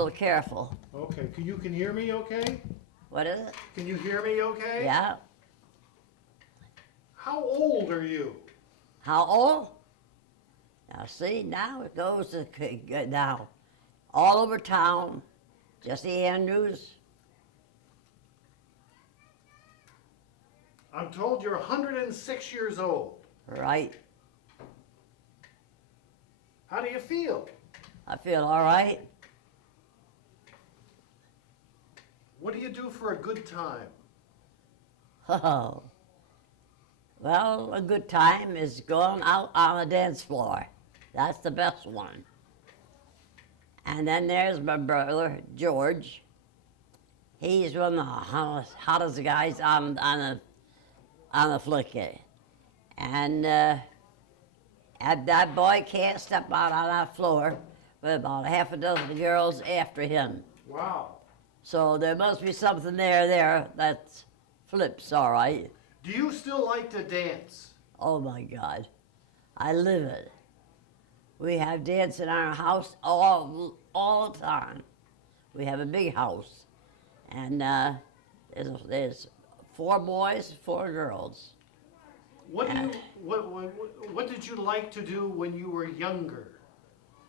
little careful. Okay, you can hear me okay? What is it? Can you hear me okay? Yeah. How old are you? How old? Now see, now it goes to now all over town. Jesse Andrews. I'm told you're 106 years old. Right. How do you feel? I feel all right. What do you do for a good time? Oh. Well, a good time is going out on a dance floor. That's the best one. And then there's my brother, George. He's one of the hottest guys on the flicker. And that boy can't step out on that floor with about half a dozen girls after him. Wow. So there must be something there that flips all right. Do you still like to dance? Oh my God, I live it. We have dance in our house all the time. We have a big house, and there's 4 boys, 4 girls. What did you like to do when you were younger?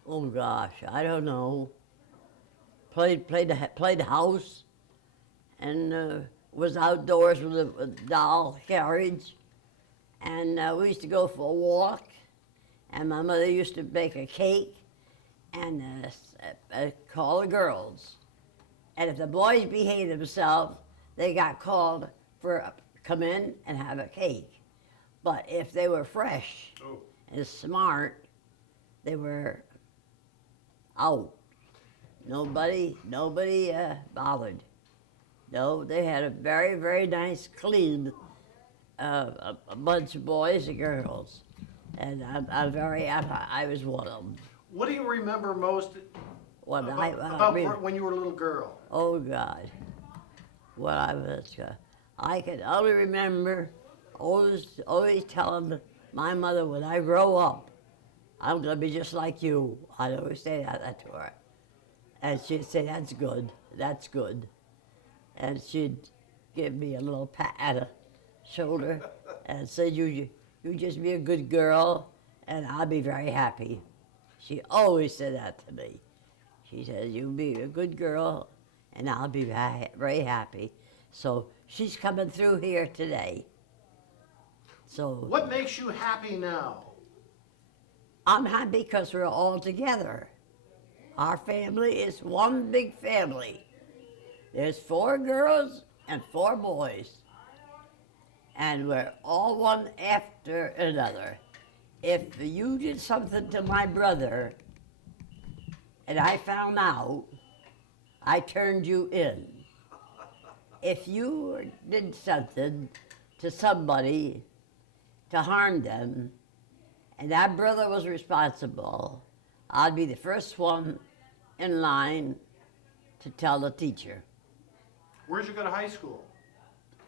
Oh gosh, I don't know. Played the house, and was outdoors with a doll carriage, and we used to go for a walk, and my mother used to bake a cake and call the girls, and if the boys behaved themselves, they got called for come in and have a cake. But if they were fresh and smart, they were out. Nobody bothered. No, they had a very, very nice, clean a bunch of boys and girls, and I was one of them. What do you remember most about when you were a little girl? Oh God, what I can only remember always telling my mother, when I grow up, I'm gonna be just like you. I'd always say that to her, and she'd say, "That's good, that's good." And she'd give me a little pat on the shoulder and say, you just be a good girl and I'll be very happy. She always said that to me. She said, you be a good girl and I'll be very happy. So she's coming through here today. So what makes you happy now? I'm happy because we're all together. Our family is one big family. There's 4 girls and 4 boys, and we're all one after another. If you did something to my brother and I found out, I turned you in. If you did something to somebody to harm them and that brother was responsible, I'd be the first one in line to tell the teacher. Where'd you go to high school?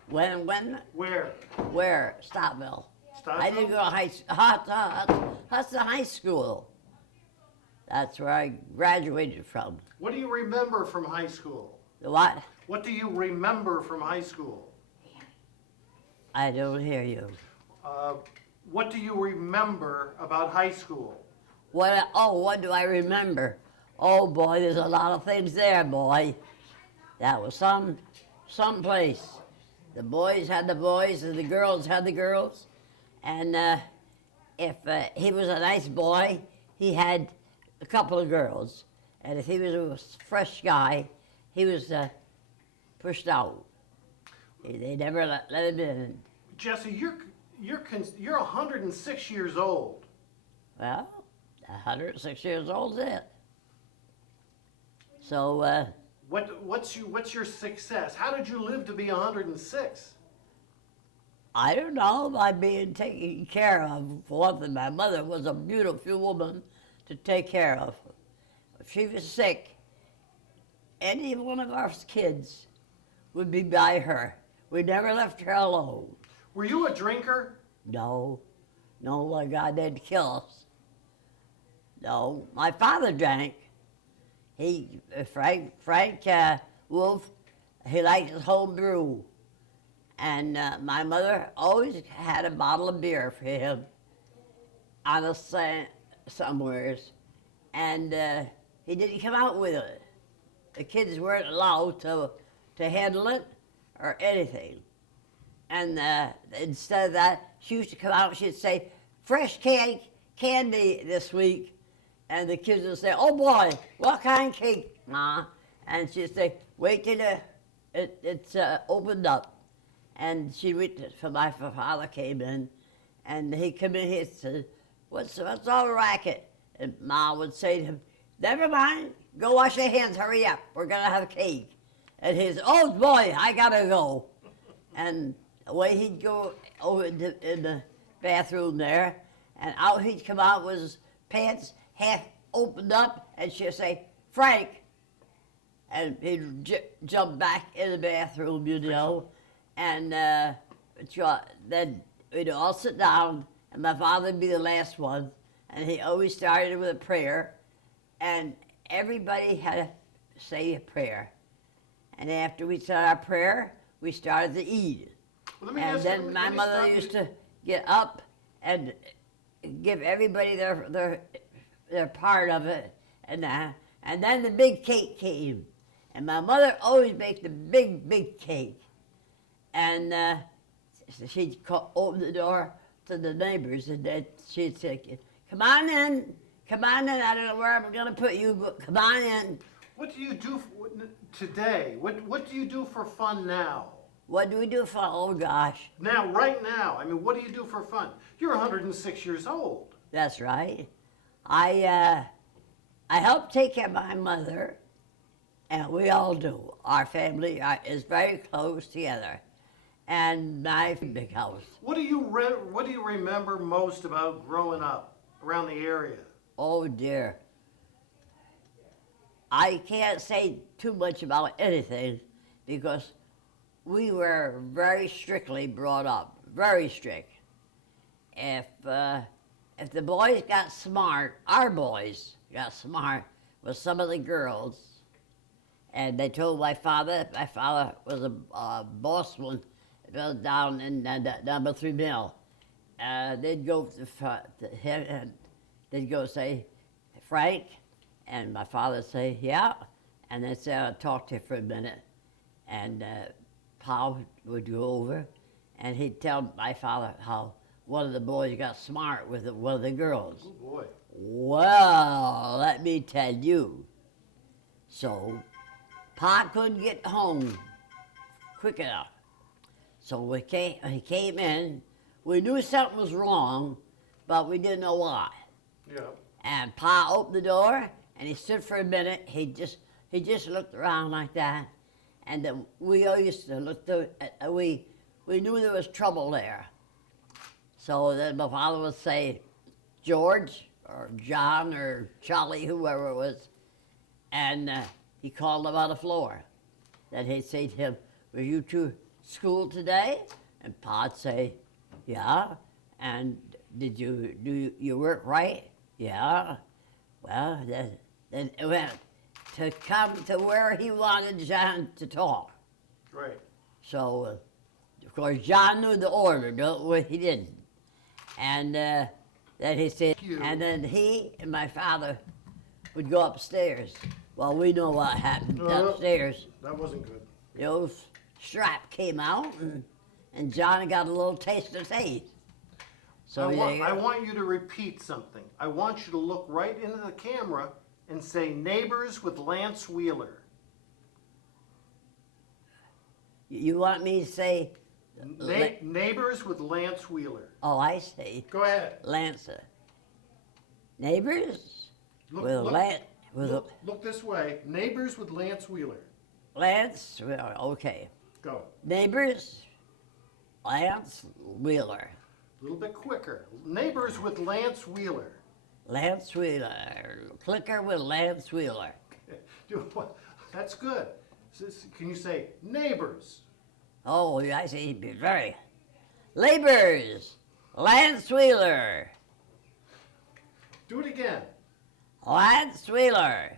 When? Where? Where? Stoughville. I didn't go to high school. That's the high school. That's where I graduated from. What do you remember from high school? The what? What do you remember from high school? I don't hear you. What do you remember about high school? What do I remember? Oh boy, there's a lot of things there, boy. That was some place. The boys had the boys and the girls had the girls. And if he was a nice boy, he had a couple of girls. And if he was a fresh guy, he was pushed out. They never let him in. Jessie, you're 106 years old. Well, 106 years old is it. So what's your success? How did you live to be 106? I don't know, by being taken care of. For one thing, my mother was a beautiful woman to take care of. If she was sick, any one of our kids would be by her. We never left her alone. Were you a drinker? No, my God, they'd kill us. No, my father drank. Frank Wolf, he liked his home brew. And my mother always had a bottle of beer for him on a somewheres. And he didn't come out with it. The kids weren't allowed to handle it or anything. And instead of that, she used to come out and she'd say, fresh candy this week. And the kids would say, oh boy, what kind of cake, Ma? And she'd say, wait till it's opened up. And she waited for my father came in, and he came in here and said, what's all the racket? And Ma would say to him, never mind, go wash your hands, hurry up, we're gonna have cake. And he'd say, oh boy, I gotta go. And away he'd go over in the bathroom there, and out he'd come out with his pants half opened up, and she'd say, Frank. And he'd jump back in the bathroom, you know. And then we'd all sit down, and my father would be the last one, and he always started with a prayer, and everybody had to say a prayer. And after we said our prayer, we started to eat. Well, and then my mother used to get up and give everybody their part of it, and then the big cake came. And my mother always baked the big cake. And she'd open the door to the neighbors, and then she'd say, come on in, I don't know where I'm gonna put you, but come on in. What do you do today? What do you do for fun now? What do we do for, oh gosh. Now, right now, I mean, what do you do for fun? You're 106 years old. That's right. I help take care of my mother, and we all do. Our family is very close together. And my big house. What do you remember most about growing up around the area? Oh dear. I can't say too much about anything because we were very strictly brought up, very strict. If the boys got smart, our boys got smart with some of the girls, and they told my father was a bossman down in number 3 mill. They'd go to him and they'd go say, Frank, and my father would say, yeah, and they'd say, I'll talk to you for a minute. And Pa would go over and he'd tell my father how one of the boys got smart with one of the girls. Oh boy. Well, let me tell you. So Pa couldn't get home quick enough. So he came in, we knew something was wrong, but we didn't know why. Yeah. And Pa opened the door, and he stood for a minute. He just looked around like that, and then we all used to look through. We knew there was trouble there. So then my father would say, George or John or Charlie, whoever it was, and he called them on the floor. Then he'd say to him, were you to school today? And Pa'd say, yeah. And did you do your work right? Yeah. Well, then it went to come to where he wanted John to talk. Right. So, of course, John knew the order, but he didn't. And then he said, and then he and my father would go upstairs. Well, we know what happened upstairs. That wasn't good. The old strap came out, and John got a little taste of taste. So I want you to repeat something. I want you to look right into the camera and say, Neighbors with Lance Wheeler. You want me to say? Neighbors with Lance Wheeler. Oh, I see. Go ahead. Lancer. Neighbors? Look this way. Neighbors with Lance Wheeler. Lance, well, okay. Go. Neighbors, Lance Wheeler. A little bit quicker. Neighbors with Lance Wheeler. Lance Wheeler. Clicker with Lance Wheeler. That's good. Can you say neighbors? Oh, I see. Very. Laborers, Lance Wheeler. Do it again. Lance Wheeler.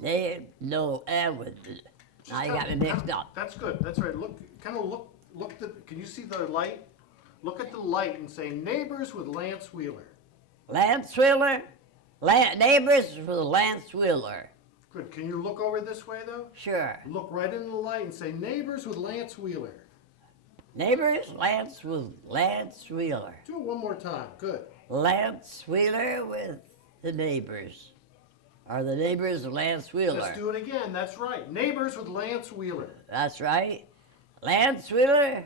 They no and with. Now you got me mixed up. That's good. That's right. Look, kind of look. Can you see the light? Look at the light and say neighbors with Lance Wheeler. Lance Wheeler, neighbors with Lance Wheeler. Good. Can you look over this way though? Sure. Look right into the light and say neighbors with Lance Wheeler. Neighbors, Lance with Lance Wheeler. Do it one more time. Good. Lance Wheeler with the neighbors. Are the neighbors of Lance Wheeler? Let's do it again. That's right. Neighbors with Lance Wheeler. That's right. Lance Wheeler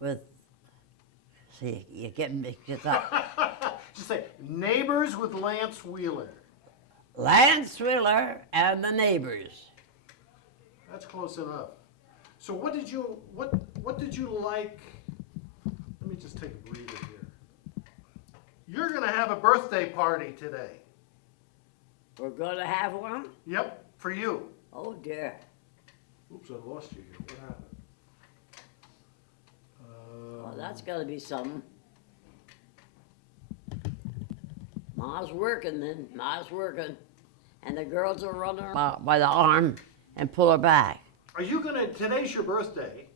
with. See, you're getting mixed up. Just say neighbors with Lance Wheeler. Lance Wheeler and the neighbors. That's close enough. So what did you like? Let me just take a breather here. You're going to have a birthday party today. We're going to have one? Yep, for you. Oh, dear. Oops, I lost you here. What happened? Well, that's got to be something. Ma's working then. Ma's working. And the girls will run her by the arm and pull her back. Are you going to, today's your birthday.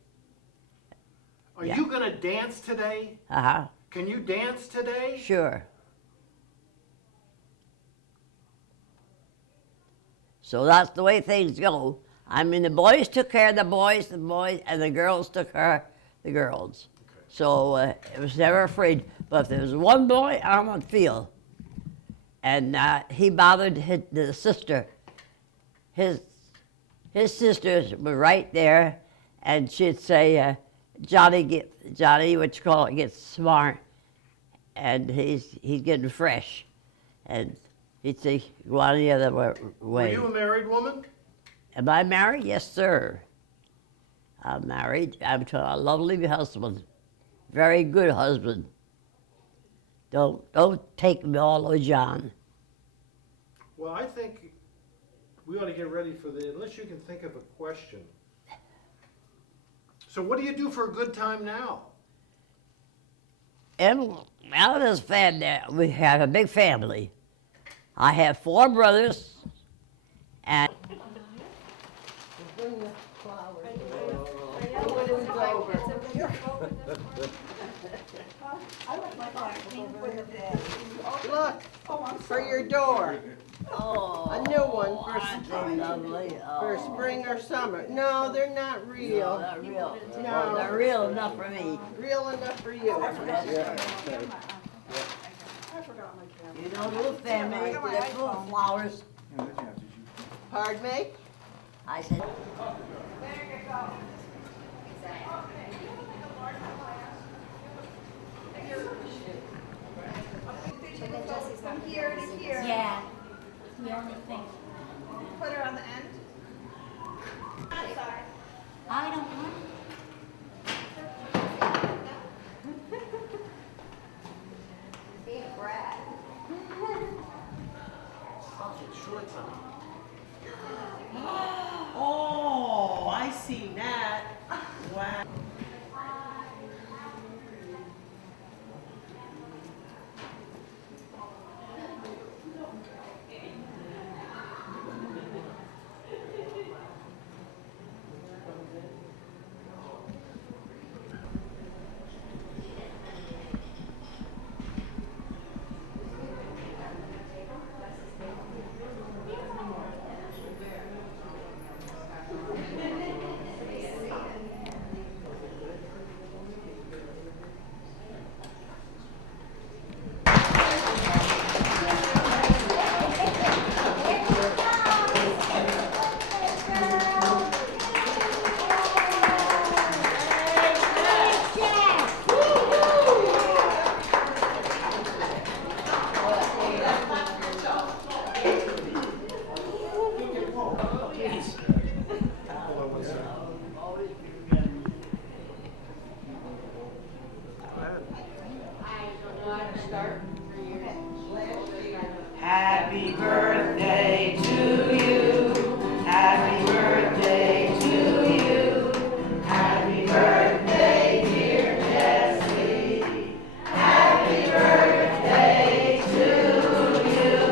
Are Yeah. you going to dance today? Uh-huh. Can you dance today? Sure. So that's the way things go. I mean, the boys took care of the boys, and the girls took care of the girls. Okay. So it was never afraid. But if there was one boy out on the field, and he bothered the sister, his sisters were right there, and she'd say, Johnny, what you call it, gets smart, and he's getting fresh, and he'd say, go on the other way. Were you a married woman? Am I married? Yes, sir. I'm married. I'm to a lovely husband, very good husband. Don't take me all the way, John. Well, I think we ought to get ready for unless you can think of a question. So what do you do for a good time now? And out of this family, we have a big family. I have 4 brothers, and Look, for your door. oh, A new one aren't they lovely? for Oh. spring or summer. No, they're not No, real. they're real. No. They're real enough for me. Real enough for you. You know, little family, they're full of flowers. Pardon me? I said, From here to here. Yeah, the only thing. Put her on the end. Sorry. I don't know. Big Brad. Oh, I see that. Wow. Happy birthday to you. Happy birthday to you. Happy birthday, dear Jessie. Happy birthday to you.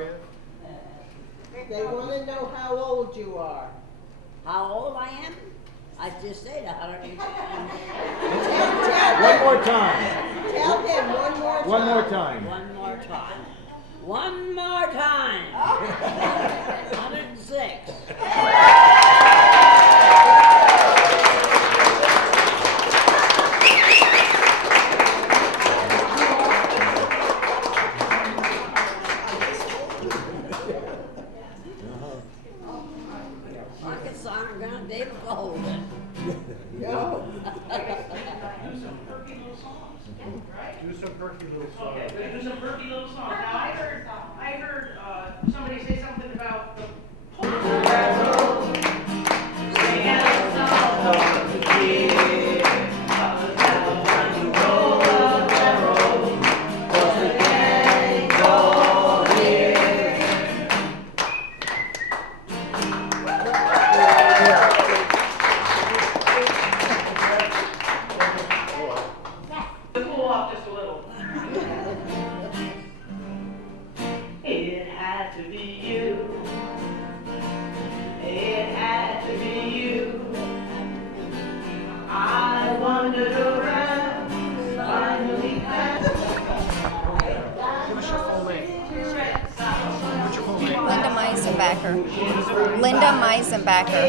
are you? They wanna know how old you are. How old I am? I just said 110. One more time. Tell him one more time. One more time. One more time. One more time. 106. Pocket sign around David Golden. No. Do some perky little songs. Okay, we're gonna do some perky little songs. Now, I heard somebody say something about the cool off just a little. It had to be you. It had to be you. I wandered around, finally found. Give us your full name. What's your full name? Linda Meisenbacher. Linda Meisenbacher.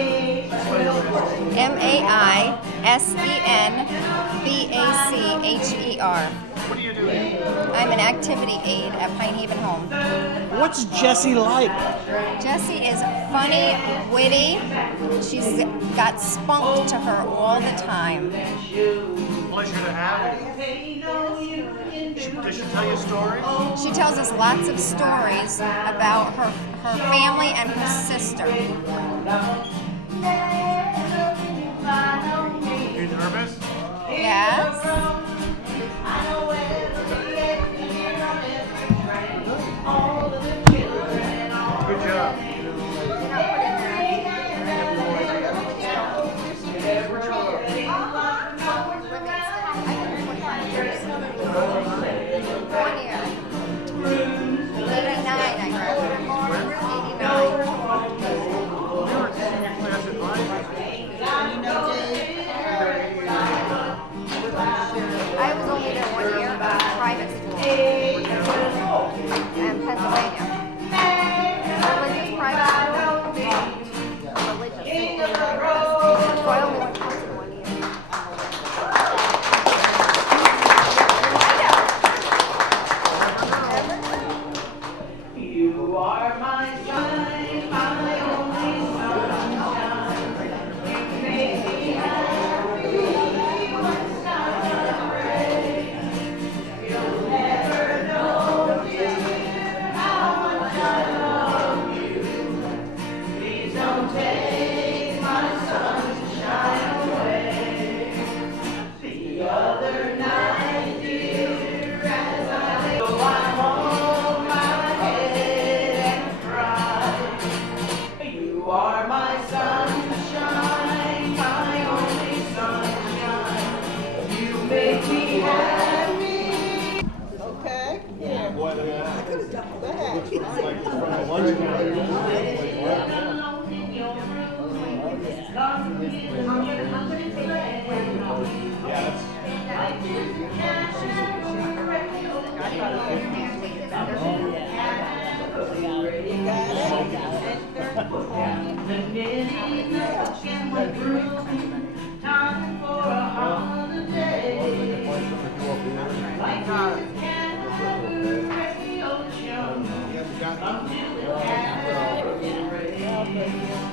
Maisenbacher. What do you do here? I'm an activity aide at Pine Haven Home. What's Jessie like? Jessie is funny, witty. She's got spunk to her all the time. Pleasure to have you. Does she tell you stories? She tells us lots of stories about her family and her sister. You nervous? Yes? Good job. I was only there 1 year, private school in Pennsylvania. Religious private school. Religious. So I only went twice in 1 year. You are my sunshine, my only sunshine. You make me happy when I'm afraid. You'll never know, dear, how much I love you. Please don't take my sunshine away. The other night, dear, as I lay, I hold my head and cry. You are my sunshine, my only sunshine. You make me happy. Okay, here. Go ahead. Alone in your room, lost in your The midnight in my room, time for a holiday. Like a candle, radio show, until the candle rain.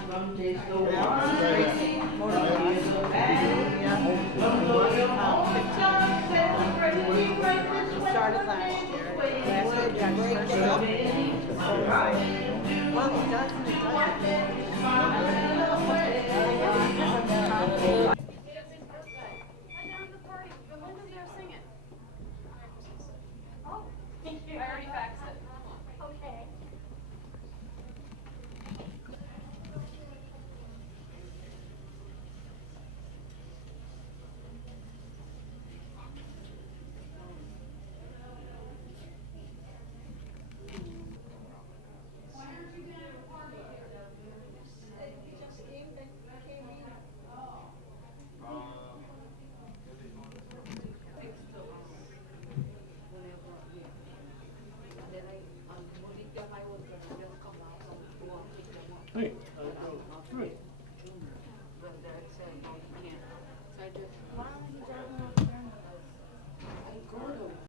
From taste the wine, motivate the band, from blow your horn, celebrating breakfast. Started last year. Last year, break it up. Well, it doesn't, I already faxed it. Okay. Hey.